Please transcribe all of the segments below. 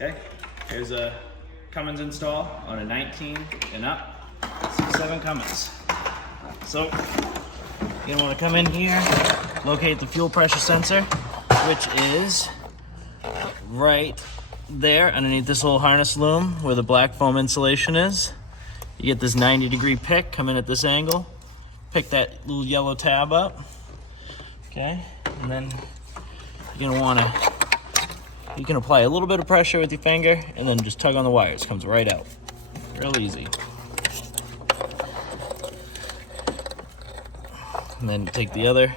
Okay, here's a Cummins install on a 19 and up, 6.7 Cummins. So, you're gonna wanna come in here, locate the fuel pressure sensor, which is right there underneath this little harness loom where the black foam insulation is. You get this 90-degree pick, come in at this angle, pick that little yellow tab up, okay? And then you're gonna wanna, you can apply a little bit of pressure with your finger and then just tug on the wires, comes right out. Real easy. And then take the other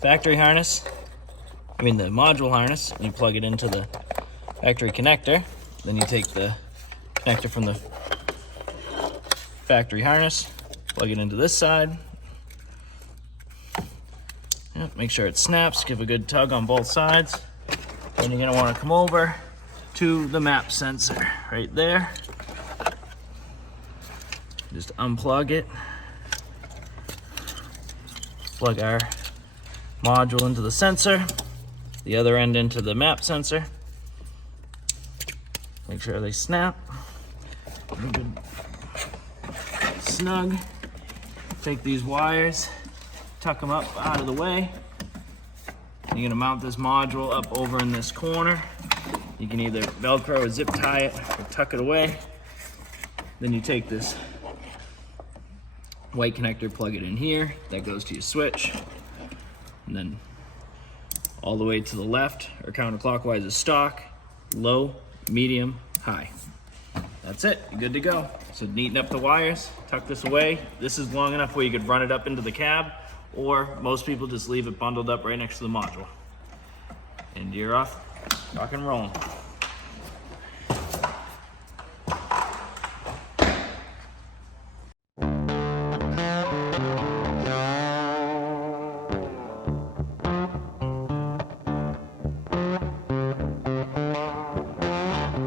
factory harness, the module harness, and you plug it into the factory connector. Then you take the connector from the factory harness, plug it into this side. Yep, make sure it snaps, give a good tug on both sides. Then you're gonna wanna come over to the map sensor right there. Just unplug it. Plug our module into the sensor, the other end into the map sensor. Make sure they snap. Good. Snug. Take these wires, tuck them up out of the way. You're gonna mount this module up over in this corner. You can either Velcro or zip tie it or tuck it away. Then you take this white connector, plug it in here. That goes to your switch. And then all the way to the left or counterclockwise is stock, low, medium, high. That's it, you're good to go. So neaten up the wires, tuck this away. This is long enough where you could run it up into the cab, or most people just leave it bundled up right next to the module. And you're off, rock and rolling.